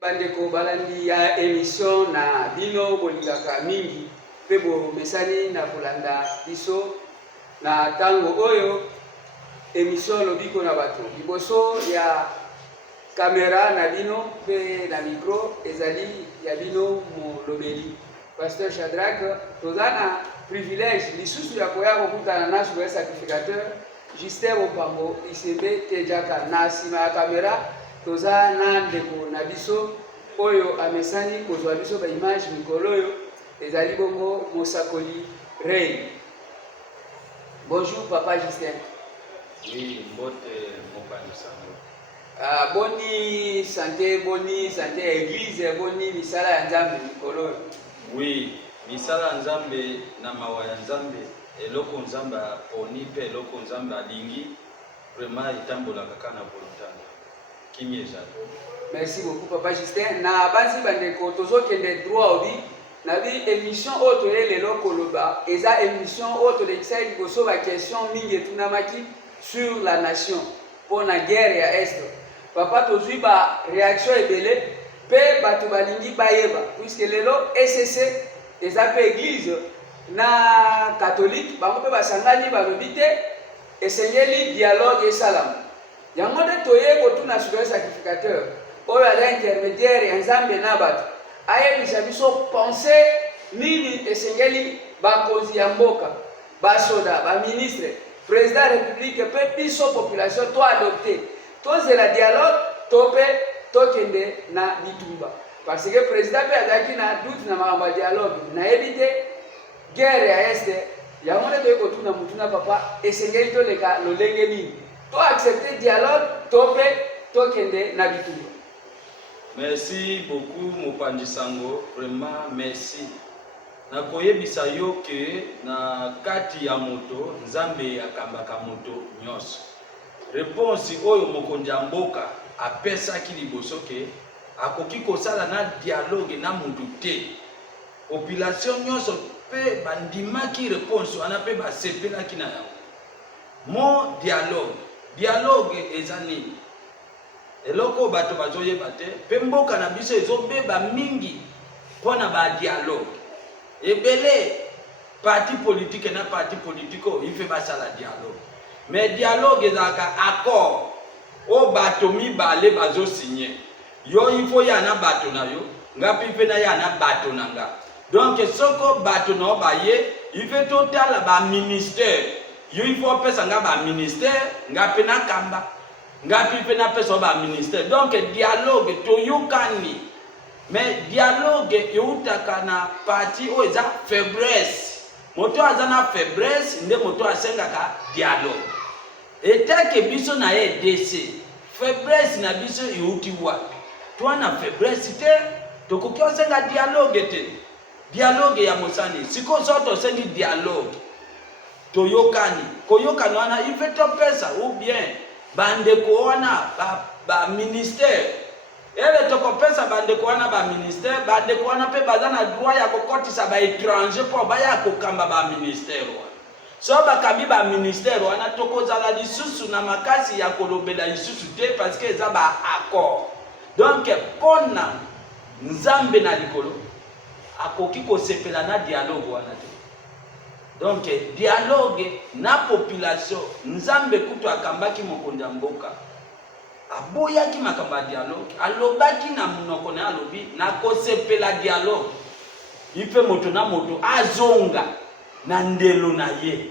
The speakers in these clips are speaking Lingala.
Bandeko balandi ya émission na bino bolingaka mingi pe mesani na kolanda biso na tango oyo émission lobiko na bato liboso ya caméra na bino pe na micro ezali ya bino molobeli Pasteur Shadrach tozana privilège lisusu ya koya kokutana na souverain sacrificateur Justin Opambo isembe tejaka na nsima ya caméra toza na ndeko na biso oyo amesani kozwa biso ba image mikolo oyo ezali bongo mosakoli Rey. Bonjour Papa Justin. Oui, mbote mopani sango. Boni santé église, boni misala ya Nzambe mikolo oyo. Oui, misala ya Nzambe na mawa ya Nzambe eloko Nzambe poni pe eloko Nzambe alingi vraiment itambola kaka na volonté. Merci beaucoup Papa Justin. Na basi bandeko tozokende droit obi na bi émission auto lelo koloba eza émission auto de tsai liboso ba question mingi etunamaki sur la nation pour la guerre ya est. Papa tozwi ba réaction ebele pe bato balingi bayeba puisque lelo ECC eza pe église na catholique bango pe basangani balobi te esengeli dialogue et salam. Yango de toye kotuna souverain sacrificateur oyo ala intermédiaire ya Nzambe na bato ayebisa biso penser nini esengeli bakonzi ya mboka basoda baministre président ya république pe biso population to adopté tozela dialogue to pe tokende na bitumba parce que président pe azalaki na doute na makambo ya dialogue nayebi te guerre ya este yango de toye kotuna mutuna papa esengeli toleka lolenge nini to accepter dialogue to pe to kende na bitumba. Merci beaucoup Mopandi Sango, vraiment merci. Na koyebisa yo ke na kati ya moto Nzambe akambaka moto nyonso. Réponse oyo mokonzi ya mboka apesaki liboso ke akoki kosala na dialogue na mutu te. Population nyonso pe bandimaki réponse wana pe basepelaki na yango. Mo dialogue ezani eloko bato bazoyeba te pe mboka na biso ezobeba mingi mpona ba dialogue ebele parti politique na parti politiko ife basala dialogue mais dialogue ezalaka accord o bato mibale bazosigné yo ifo ya na bato na yo ngapi mpe na ya na bato na nga donc soko bato na baye ife totala ba ministère yo il faut pesa nga ba ministère nga pe na kamba nga pe na pesa ba ministère donc dialogue to yokani mais dialogue youtaka na parti o eza faiblesse moto azana faiblesse nde moto asengaka dialogue etake biso na EDC faiblesse na biso yuti wapi to na faiblesse te to koki osenga dialogue te dialogue ya mosani siko soto sengi dialogue toyokani koyokani wana ife topesa ou bien bandeko wana ba ministère ele tokopesa bandeko wana ba ministère bandeko wana pe bazana droit ya kokotisa ba étranger po baya kokamba ba ministère wana so bakambi ba ministère wana tokozala lisusu na makasi ya kolobela lisusu te parce que eza ba accord donc pona Nzambe na likolo akoki kosepela na dialogue wana te. Donc dialogue na population Nzambe kutu akambaki mokonzi ya mboka aboyaki makamba dialogue alobaki na munoko na alobi na kosepela dialogue ife moto na moto azonga na ndelo na ye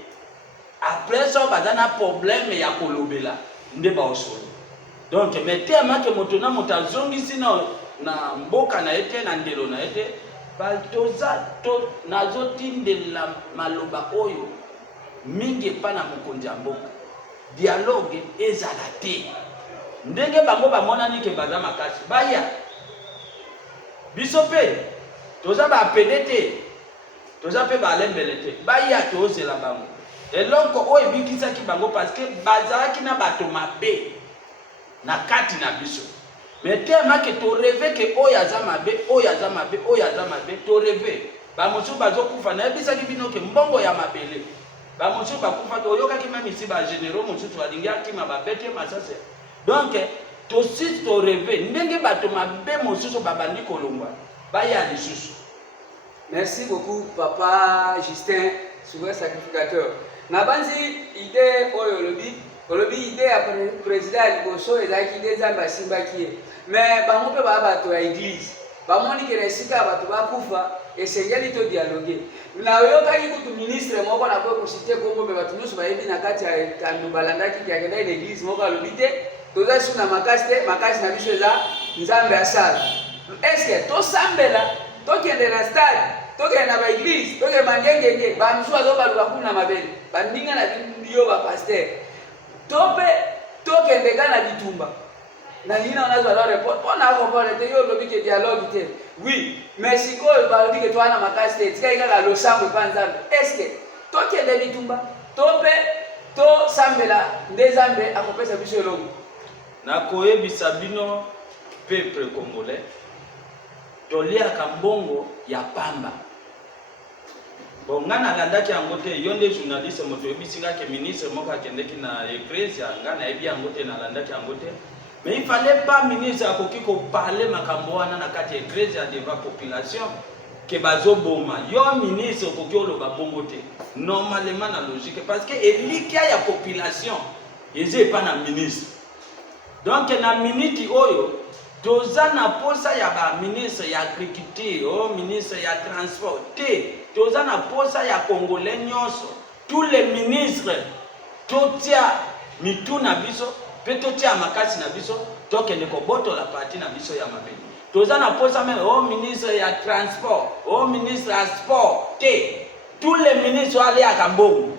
après ça bazana problème ya kolobela nde ba osolo donc metema ke moto na moto azongisi na mboka na ete na ndelo na ete baltoza to nazotindela maloba oyo mingi pana mokonzi ya mboka dialogue ezala te ndenge bango bamonani ke baza makasi baya biso pe toza baapele te toza pe balembele te baya tozela bango eloko oyo ebikisaki bango parce que bazalaki na bato mabe na kati na biso mais tellement que to rêver que oyaza mabe to rêver ba mosu bazokufa na bisaki bino ke mbongo ya mabele ba mosu bakufa to yoka ki même ici ba généraux mosu to alingi akima ba bete masase donc tosisi toreve ndenge bato mabe mosusu babandi kolongwa baya lisusu. Merci beaucoup Papa Justin, souverain sacrificateur. Nabanzi idée oyo olobi idée ya président liboso ezalaki idée Nzambe asimbaki. Mais bango mpe baya bato ya église bamoni ke na esika bato bakufa esengeli to dialogue. Nayokaki kutu ministre moko na kosite Kongo me bato nyonso bayebi na kati ya ekando balandaki ke akenda na église moko alobi te toza su na makasi te, makasi na biso eza Nzambe asala. Est-ce tosambela tokende na stade tokende na baeglise tokende mangengenge bamisu azobaluka kuna mabele bandinga na biyo bapaster tope tokende ka na bitumba na nini onazwa la report pona akompone te yo lobi ke dialogue te. Oui, mais sikoyo balobi ke twana makasi te tika ikaka losambo epa Nzambe. Est-ce que tokende bitumba tope tosambela nde Nzambe akopesa biso elongo. Nakoyebisa bino peuple congolais toliaka mbongo ya pamba. Bon, ngana landaki yango te yo nde journaliste moto yebisika ke ministre moko akendeki na ecclesia ngana yebi yango te na landaki yango te. Mais il fallait pas ministre akoki ko parler makambo wana na kati ecclesia devant population ke bazoboma. Yo ministre akoki oloba bongo te. Normalement na logique parce que elikia ya population eze pas na ministre. Donc na minute oyo toza na posa ya ba ministre ya agriculture, o ministre ya transport te, toza na posa ya congolais nyonso. Tous les ministres totia mitu na biso, pe totia makasi na biso, tokende ko boto la parti na biso ya mabeni. Toza na posa même o ministre ya transport, o ministre ya sport te. Tous les ministres ale ya kambongo.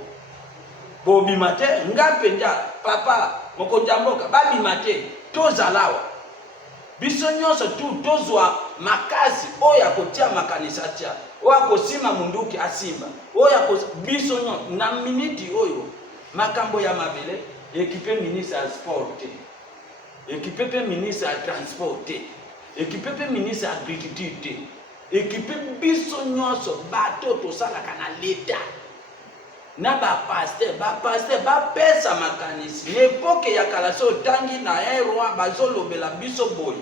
Bobima te, ngapenja papa mokonjamboka babima te, tozalawa. Biso nyonso tu tozwa makasi oya kotia makanisa tia oya kosima munduki asimba oya biso nyonso na minute oyo makambo ya mabele ekipe ministre ya sport te, ekipe pe ministre ya transport te, ekipe pe ministre ya agriculture te, ekipe biso nyonso bato tosalaka na leta na bapaster bapesa makanisi. L'époque ya kala so tangi na roi bazolobela biso boy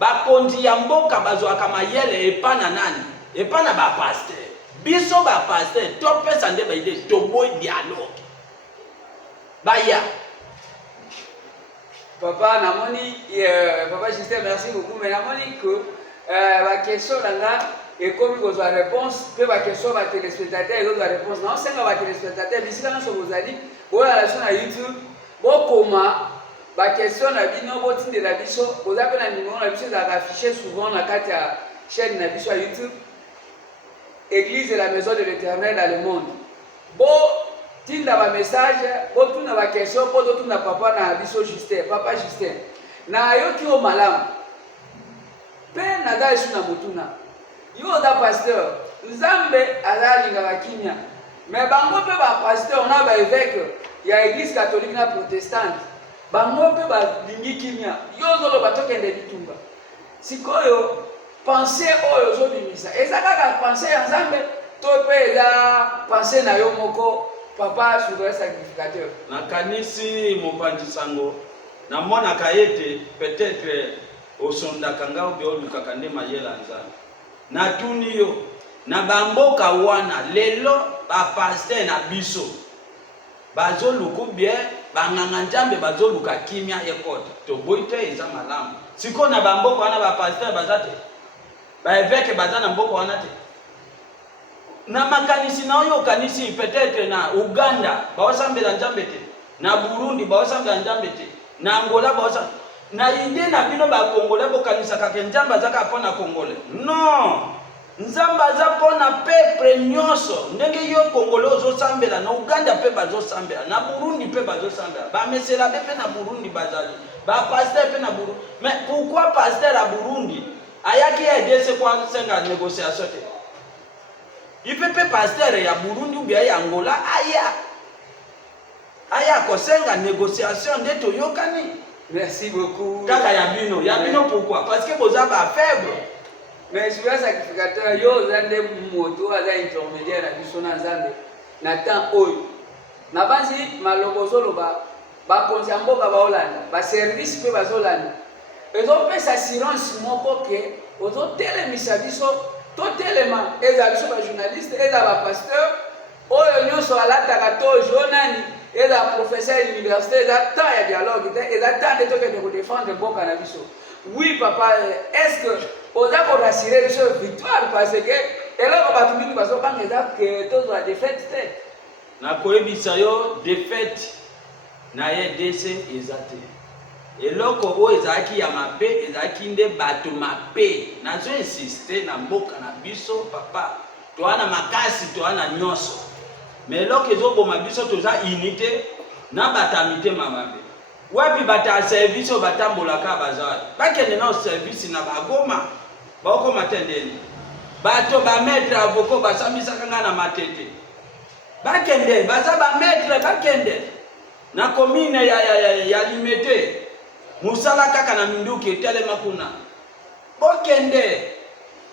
bakonzi ya mboka bazwaka mayele epa na nani epa na bapaster. Biso bapaster topesa nde baide toboy dialogue baya. Papa namoni Papa Justin, merci beaucoup. Mais namoni que la question là et comme vous avez réponse que la question va téléspectateur et la réponse non c'est que va téléspectateur ici là sur vous allez ou à la chaîne YouTube bon comment la question la bino boti de la biso vous avez la numéro la biso ça affiché souvent la carte à chaîne la biso à YouTube Église de la Maison de l'Éternel dans le monde. Bon tinda ba message bon tout na ba question bon tout na papa na biso Justin Papa Justin na yoki o malamu pe na dai suna mutuna yo da pasteur Nzambe azalinga kimia mais bango pe ba pasteur na ba évêque ya église catholique na protestante bango pe ba lingi kimia yo zolo batokende bitumba sikoyo penser oyo zo bimisa ezaka ka penser ya Nzambe to pe eza penser na yo moko Papa souverain sacrificateur. Na kanisi mopanzi sango na mona kaete peut-être osonda kanga obi olukaka nde mayela Nzambe na tuni yo na bamboka wana lelo ba pasteur na biso bazoluku bien banganga Nzambe bazoluka kimia ekota to boite eza malamu siko na bamboka wana ba pasteur bazate ba évêque bazana mboka wana te na makanisi na oyo kanisi peut-être na Uganda bawasambela Nzambe te, na Burundi bawasambela Nzambe te, na Angola bawasambela na ide na bino ba Congolais bo kanisa ka Nzambe azaka pona Congolais. Non. Nzambe aza pona peuple nyonso. Ndenge yo Congolais ozosambela na Uganda pe bazosambela, na Burundi pe bazosambela. Ba mesela pe na Burundi bazali. Ba pasteur pe na Burundi. Mais pourquoi pasteur à Burundi ayaki aider ce quoi senga négociation te? Il peut pas pasteur ya Burundi ou bien ya Angola aya kosenga négociation de toyokani. Merci beaucoup. Kaka ya bino pourquoi? Parce que vous avez faible. Mais je suis sacrificateur yo zande moto aza intermédiaire na biso na Nzambe na temps oyo na banzi malobozo loba bakonzi ya mboka baolanda baservice mpe bazolanda ezopesa assurance moko ke ozotelemisa biso totelema eza biso bajournaliste eza bapasteur oyo nyonso alataka to jonani eza professeur ya université eza temps ya dialogue te eza temps nde tokende kodefendre mboka na biso. Oui papa, est-ce que oza korasire biso victoire parce que eloko bato mingi bazokanga eza ke tozwa défaite te. Nakoyebisa yo défaite na ye dese eza te. Eloko oyo ezalaki ya mabe ezalaki nde bato mabe. Nazo insiste na mboka na biso papa. Toana makasi toana nyonso. Mais eloko ezoboma biso toza unité na batamite mamabe. Wapi bata service batambolaka bazali. Bakende na service na bagoma. Bakoma tendeni. Bato ba maître avocat basambisa kanga na matete. Bakende baza ba maître bakende. Na commune ya limité. Musala kaka na minduki etelema kuna. Bokende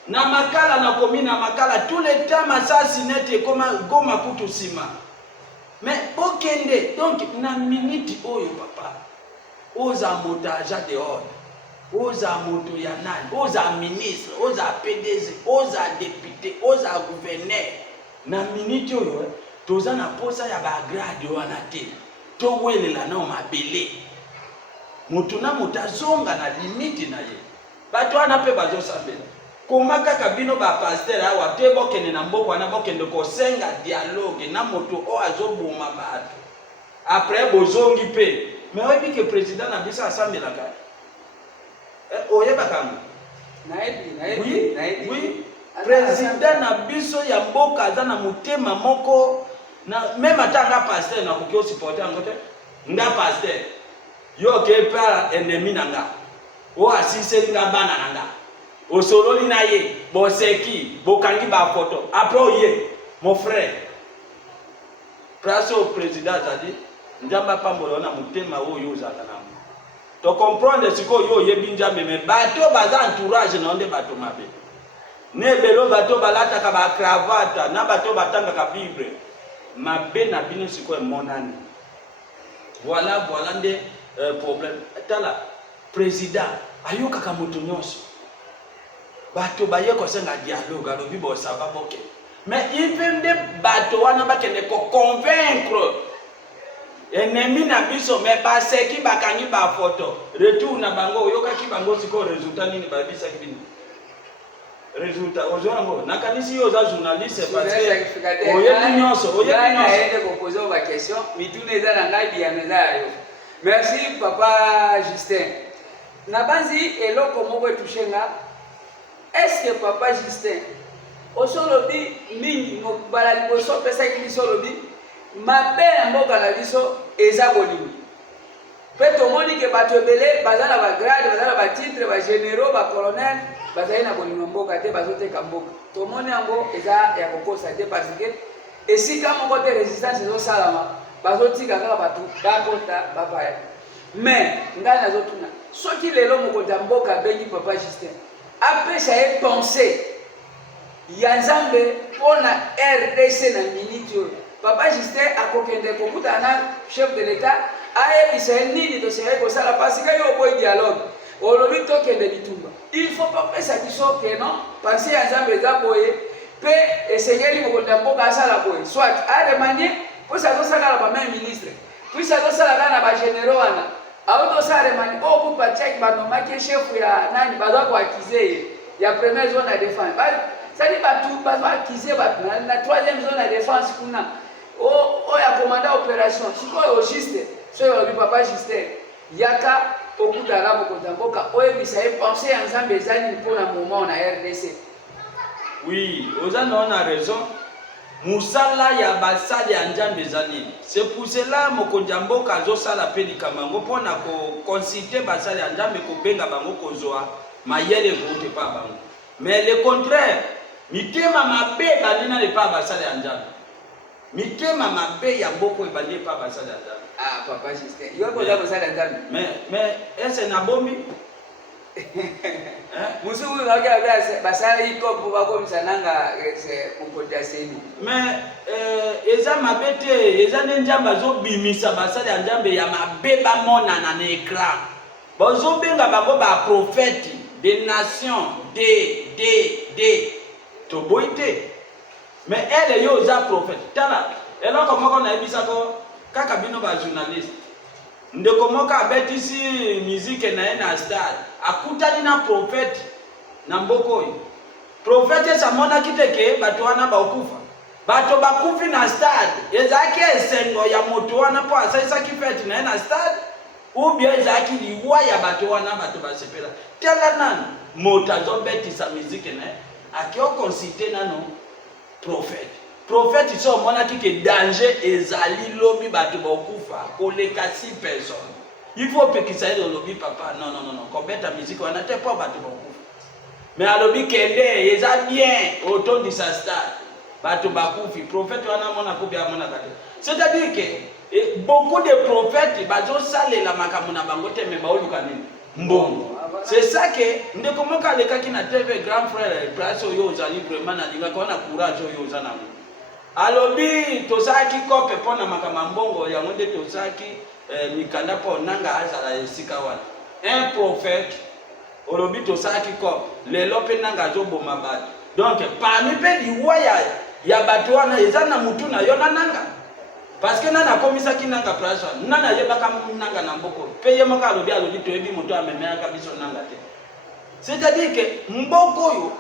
na makala na commune na makala tous les temps masasi nete koma goma kutu sima. Mais bokende donc na minute oyo papa. Oza moto agent de ordre. Oza moto ya nani, oza ministre, oza PDG, oza député, oza gouverneur. Na minute oyo toza na posa ya ba grade wana te. To welela na mabele. Moto na moto azonga na limite na ye. Bato wana pe bazosambela. Koma kaka bino ba pasteur awa te bokende na mboko wana bokende ko senga dialogue na moto o azoboma bato. Après bozongi pe. Mais oyebi ke président na biso asambelaka. Oyeba kango. Naebi. Oui. Président na biso ya mboka aza na motema moko na même atanga pasteur na kokyo supporter ngote. Nga pasteur. Yo ke pa ennemi nanga. O asise nga bana nanga. O sololi na ye, bo seki, bo kangi ba photo. Après oye, mon frère. Place au président a dit njamba pambola na mutema oyo ozaka na mo. To comprendre siko yo yebi njambe me bato baza entourage na onde bato mabe. Ne belo bato balata ka ba cravate na bato batanga ka bible. Mabe na bino siko e monani. Voilà nde problème. Tala président ayoka ka moto nyonso. Bato baye ko senga dialogue alobi bo sababu ke. Mais il peut de bato wana bakende ko convaincre ennemi na biso me baseki bakangi ba photo retour na bango yoka ki bango siko résultat nini ba bisa kibini résultat ozongo na kanisi yo za journaliste parce que oyebi nyonso aende ko poser ba question mitune eza na ngai bia meza yo. Merci papa Justin. Na banzi eloko moko etushenga. Est-ce que papa Justin osolobi mingi mobala liboso pesa ki solobi mabe ya mboka na biso eza bolimi pe tomoni ke bato ebele bazala ba grade bazala ba titre ba généraux ba colonel bazali na bolimi mboka te bazoteka mboka tomoni yango eza ya kokosa te parce que esika moko te résistance ezosalama bazotika kaka bato bakota bapaya. Mais ngai nazotuna soki lelo mokonzi ya mboka abengi papa Justin apesa ye pensée ya nzambe pona RDC na minute oyo papa Justin akokende kokuta na chef de l'état ayebisa ye nini tosengeli kosala parce que yo boy dialogue olobi tokende bitumba il faut pas pesa biso ke non pensée ya nzambe eza boye pe esengeli mokonzi ya mboka asala boye soit aremanie posa azosala na bamain ministre puis azosala kaka na bagénéraux wana aotosala remanie oyo kupa tiaki banomaki chef ya nani bazwa koakize ye ya première zone ya défense sadi batu bazoakize batu na troisième zone ya défense kuna oyo ya commandant opération sikoyo ogiste soyo olobi papa Justin yaka okutaka mokonzi ya mboka oyebisa ye pensée ya nzambe eza nini mpona moment na RDC. Oui, oza na raison. Musala ya basali ya nzambe eza nini. C'est pour cela mokonzi ya mboka azosala pe likambo yango mpona koconsulter basali ya nzambe kobenga bango kozwa mayele vote pa bango. Mais le contraire, mitema mabe balina le pa basali ya nzambe. Mitema mabe ya mboko ebandi pa basali ya nzambe. Ah papa Justin, yo ko za basali ya nzambe. Mais est-ce na bombi? Musu unaoga basala iko pour misananga mupodia seni. Mais eza mabete eza njamba zo bimisa basala njambe ya mabeba mona na écran. Bozo benga bango ba prophète des nations de to boite. Mais elle yo za prophète. Tala, elle a comment na ebisa ko kaka bino ba journaliste. Ndeko moka abetisi musique na stade. Akutani na prophète na mboko yi. Prophète sa mona kiteke bato wana ba okufa. Bato bakufi na stade. Ezaki esengo ya moto wana po asaisa kifete na stade. Ou bien ezaki liwa ya bato wana bato basepela. Tala nani moto azobetisa musique na akio consulter nano prophète. Prophète iso mona kike danger ezali lobi bato ba okufa koleka 6 personnes. Il faut que ça aille au lobby, papa. Non. Quand ta musique, on n'a pas battu beaucoup. Mais à lobby, qu'elle est, ils ont bien autour de sa stade. Bateau Bakoufi, prophète, on a mon accoupé à mon accoupé. C'est-à-dire que beaucoup de prophètes, ils ont salé la makamuna bangote, mais ils ont bon. C'est ça que, nous comment quand les gens qui n'ont pas grand frère, place au yo, zali vraiment, on a courage au yo, zanam. À lobby, tout ça qui cope, pour na makamambongo, il y a un de tout ça qui. Mikanda po nanga azala esika wana. Un prophète olobi to saki ko lelo pe nanga zo boma bato. Donc parmi pe liwa ya bato wana ezana mutu na yo nanga. Parce que nana komisa ki nanga place nana yebaka nanga na mboko. Pe yema ka alobi to ebi mutu amemea kabiso nanga te. C'est-à-dire que mboko yo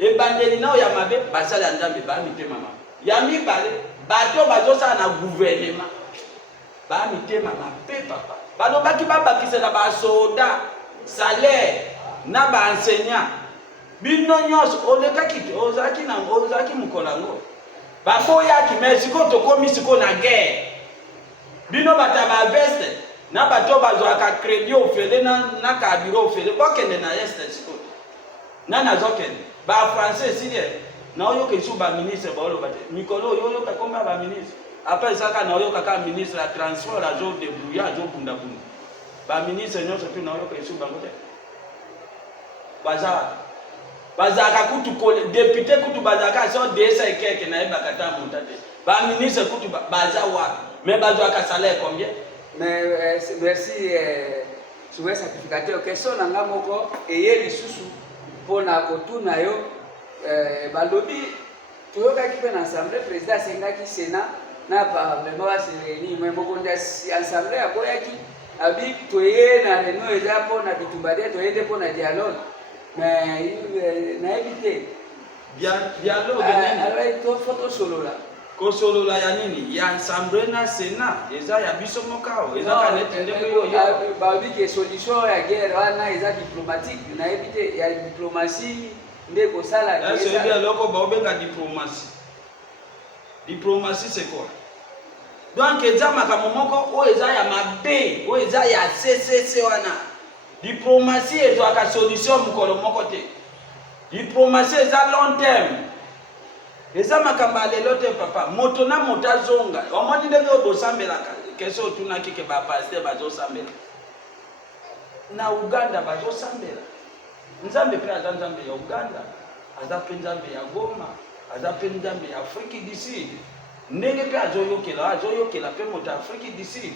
ebandeli na ya mabe basala ndambe ba mitema mama. Ya mibale bato bazosa na gouvernement. Ba mitema mape papa balobaki babakisa na ba soda salaire na ba enseignant bino nyos oleka kiti ozaki na ozaki mukolango baboya ki mesiko to komisiko na guerre bino bataba veste na bato bazwaka crédit ofele na ka bureau ofele bokende na este siko na nazokende ba français silie na oyo ke suba ministre ba olobate mikolo yo ka komba ba ministre. Après ça, quand on a un ministre, la transport, la zone de brouillard, la zone de brouillard. Le ministre, nous sommes tous les sous bangote. Bazar. Bazar, député, Koutou Bazar, sont des séquelles qui n'avaient pas qu'à monter. Le ministre, Koutou Bazar, mais Bazar, salaire combien? Mais merci, souverain sacrificateur. Question n'a moko et les sous pour na kotuna yo balobi toyoka ki pe na assemblée président senga ki sénat na parlement va se réunir mais moko nda assemblée akoyaki abi toye na réunion eza pour na bitumbade toye de pour na dialogue mais na éviter dialogue alors to photo solo là ko solo la ya nini ya assemblée na sénat eza ya biso mokao eza ka netende ko yo ba bi ke solution ya guerre wana eza diplomatique na éviter ya diplomatie ndeko sala là c'est bien loko ba obenga diplomatie. Diplomatie c'est quoi? Donc eza makambo moko o eza ya mabe o eza ya CCC wana. Diplomatie ezwaka solution mukolo moko te. Diplomatie eza long terme. Eza makambo lelo te papa moto na moto azonga omoni ndenge obosambelaka keso otunaki ke ba pasteur bazosambela na Uganda bazosambela nzambe pe aza nzambe ya Uganda aza pe nzambe ya Goma aza pe nzambe ya Afrique du Sud ndenge pe azoyokela pe moto Afrique du Sud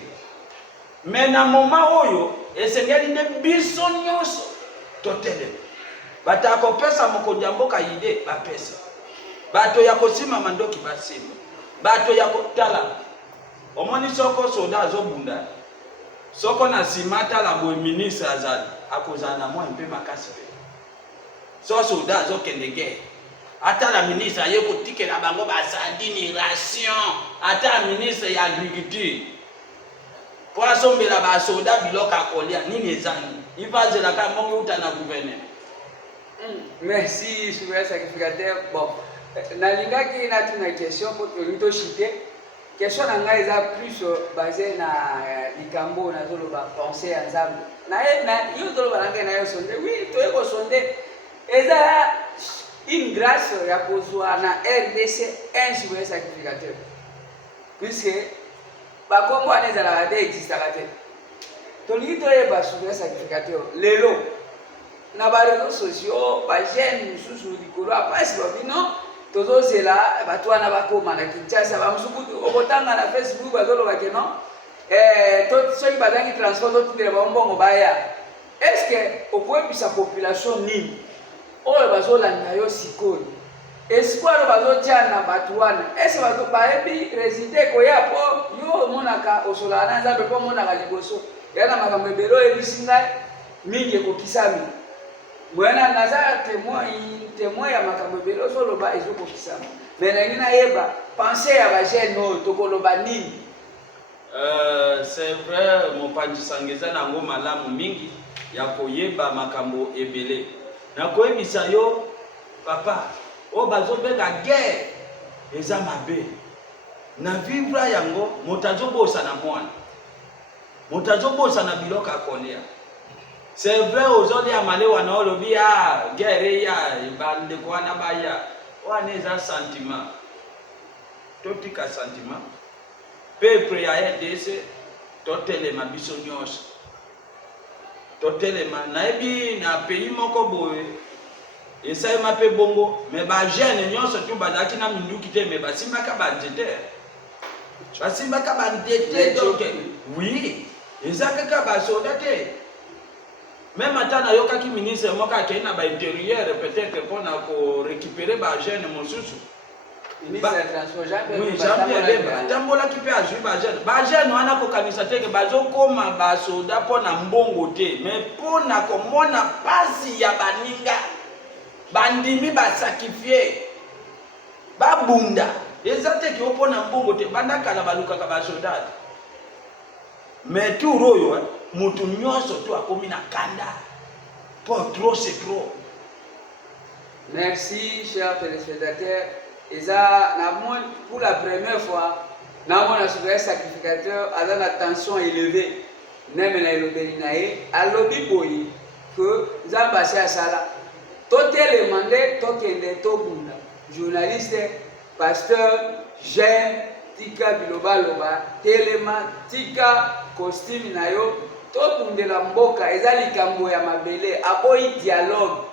mais na moment oyo esengeli ne biso nyonso totelema batakopesa mokonzi ya mboka ide bapesa bato ya kosima mandoki basima bato ya kotala omoni soko soda azobunda soko na simata la boy ministre azali akozana mo mpe makasi pe so soda azokende guerre ata la ministre aye kotikela bango basandini ration ata ministre ya agriculture po asombela ba soda biloka kolia nini ezani ivazela ka mongi utana gouverneur. Merci souverain sacrificateur. Bon nalingaki na tuna question pour to chiter question nanga eza plus basé na likambo na zoloba penser ensemble na yo zoloba nanga na yo sonde oui to eko sonde eza une grâce ya kozwa na RDC un souverain sacrificateur puisque ba Congo aneza la rade existe la tête to li to e ba souverain sacrificateur lelo na ba réseaux sociaux ba jeune mususu likolo apasi babino tozozela bato wana bakoma na Kinshasa bamusuku okotanga na Facebook bazoloba ke non soki bazangi transport totindela bambongo baya. Est-ce que okoyebisa population nini oyo bazolanda yo sikoyo espoir bazotia na bato wana? Est-ce bato bayebi résultat koya po yo omonaka osola na nzambe po omonaka liboso yana makambo ebele oyebisi ngai mingi ekokisami mwena naza témoin ya makambo ebele ozoloba ezokokisama me nangi nayeba pensée ya bagene oyo tokoloba nini? C'est vrai mopanzi eza nango malamu mingi ya koyeba makambo ebele na koyebisa yo papa o bazobeka guerre eza mabe na vivre yango motazobosa na mwana motazobosa na biloko akolia. C'est vrai aujourd'hui amale wana olobi guerre ya bande kwa na baya wana eza sentiment totika sentiment peuple ya RDC totelema biso nyonso totelema nayebi na pays moko boye esaima pe bongo me ba jeune nyonso tu bazaki na minduki te me basimbaka bandete donc oui ezakaka basoda te. Même atana yokaki ministre moko akei na ba intérieur peut-être pour na ko récupérer ba jeune mosusu ministre ya transport Jean-Pierre tambola ki pe ajui ba jeune wana ko kanisa te ke bazokoma ba soda pona mbongo te mais pona komona pasi ya baninga bandimi basacrifier babunda ezate ki opona mbongo te bandakala balukaka ba soda mais tout royo mutu nyonso tu akomi na kanda pour trop c'est trop. Merci chers téléspectateurs. Et ça, pour la première fois, nous avons un sacrificateur avec la tension élevée. Nous avons un lobby que nous avons passé à ça. Tout est demandé, tout est demandé. Journaliste, pasteur, jeune, tika biloba loba, telema, tika costume na yo, tout monde la mboka, ezali kambo ya mabele, aboyi dialogue.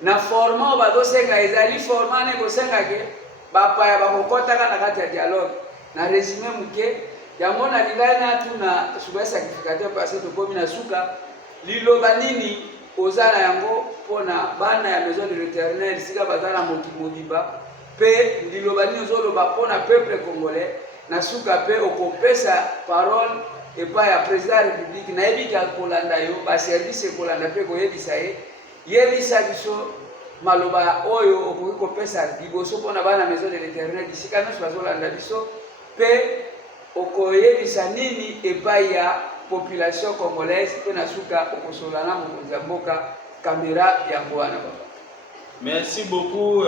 Na format bazosenga ezali format ne kosenga ke bapaya bakokotaka na kati ya dialogue. Na résumé muke yango na lingana tuna suba sacrificateur parce que tokomi na suka liloba nini ozala yango pona bana ya maison de l'Éternel sika bazala modiba pe liloba nini ozoloba pona peuple congolais na suka pe okopesa parole epa ya président de la République na yebika kolanda yo ba service kolanda pe koyebisa ye yebisa biso maloba oyo okoki kopesa liboso mpona bana maison de l'Éternel bisika nyonso bazolanda biso pe okoyebisa nini epai ya population congolaise mpe na suka okosolana mokonzi ya mboka kamera yango wana baba. Merci beaucoup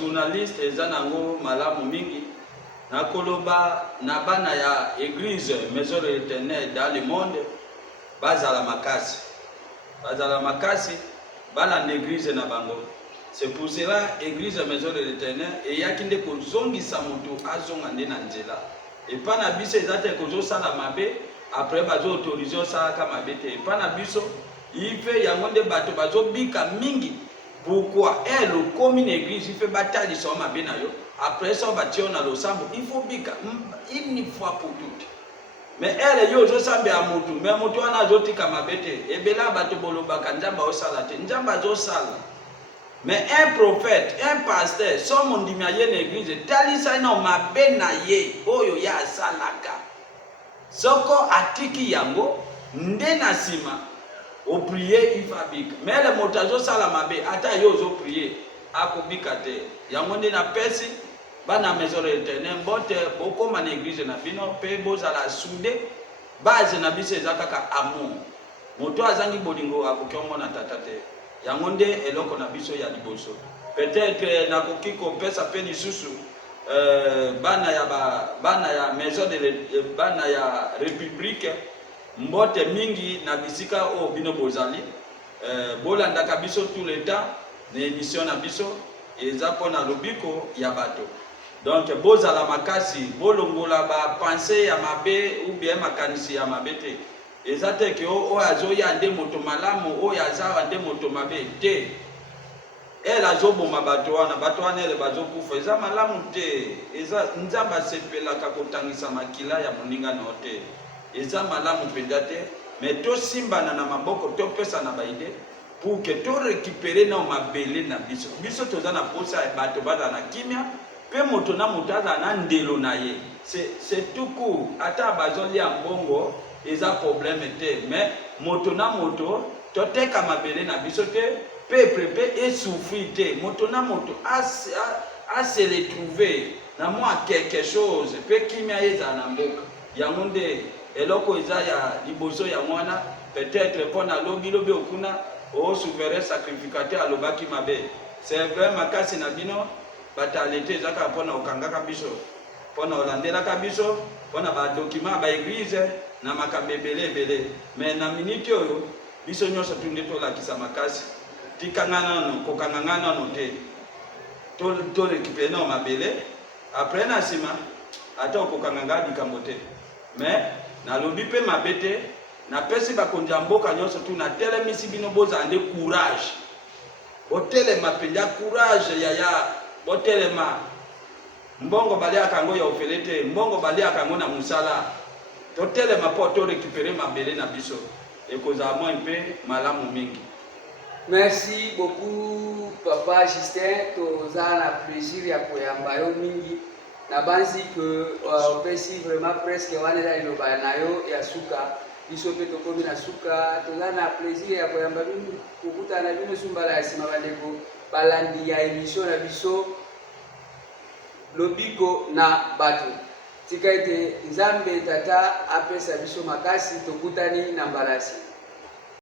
journaliste eza nango malamu mingi nakoloba na bana ya église maison de l'Éternel dans le monde bazala makasi bala l'église na bango. C'est pour cela église maison de l'Éternel et yakinde ko zongisa moto azonga nde na nzela et pas na biso ezate ko zo sala mabe après bazo autoriser ça kama bete et pas na biso ife yango nde bato bazo bika mingi. Pourquoi elle comme une église il fait bataille sur mabe na yo après ça va tirer na losambo il faut bika une fois pour toutes. Mais elle yo zo sambe a moto mais moto wana zotika mabete ebela bato bolobaka nzamba osala te nzamba zo sala. Mais un prophète, un pasteur, son mondimi à une église, talisa na mabe na ye, oyo ya salaka. Soko atiki yango, nde na sima, o prier il va bika. Mais le motazo sala mabe, ata yo zo prier, ako bika te. Yango nde na pesi, ba na maison de l'Éternel, mbote, boko man église na bino, pe boza la soude, base na bise ezakaka amour. Moto azangi bolingo akokiongo na tatate. Yangonde eloko na biso ya liboso. Peut-être na koki ko pesa pe lisusu bana ya maison de bana ya république mbote mingi na bisika o bino bozali bolanda ka biso tout le temps na émission na biso eza pona lobiko ya bato. Donc bozala makasi bolongola ba pensée ya mabe ou bien makanisi ya mabete eza te ke oyo azoya nde moto malamu oyo azawa nde moto mabe te. Ele azoboma bato wana ele bazokufa eza malamu te. Eza nzambe asepelaka kotangisa makila ya moninga na te. Eza malamu mpenza te, me tosimbana na maboko topesa na baide pour que to récupérer na mabele na biso. Biso toza na posa bato baza na kimia pe moto na moto aza na ndelo na ye. C'est tout court. Ata bazolia mbongo eza problème te, mais moto na moto toteka mabele na biso te, peuple pe essouffrir te. Moto na moto a se retrouver na moi quelque chose pe kimia eza na mboka. Yango nde eloko eza ya liboso ya mwana peut-être pona lobi okuna o souverain sacrificateur alobaki mabe. C'est vrai makasi na bino batalete ezaka pona okangaka biso, pona olandelaka biso, pona ba document ba église na makabebele ebele. Mais na minute oyo biso nyonso tunde tolakisa makasi tikangana no kokangana no te to récupérer na mabele après na sima ata okokanganga likambo te. Mais nalobi pe mabete na pesi bakonzi ya mboka nyonso tu na telemisi bino bozala nde courage, botelema mpenza courage yaya, botelema. Mbongo baliaka yango ya ofele te, mbongo baliaka yango na musala. Totelema po to récupérer mabele na biso ekozala mwa mpe malamu mingi. Merci beaucoup Papa Justin, toza na plaisir ya koyamba yo mingi na banzi que opesi vraiment presque wana eza liloba na yo ya suka. Biso pe tokomi na suka, toza na plaisir ya koyamba bino kokutana na bino sumbala ya nsima bandeko balandi ya émission na biso lobiko na bato. Tika ete Nzambe tata apesa biso makasi tokutani na mbalasi.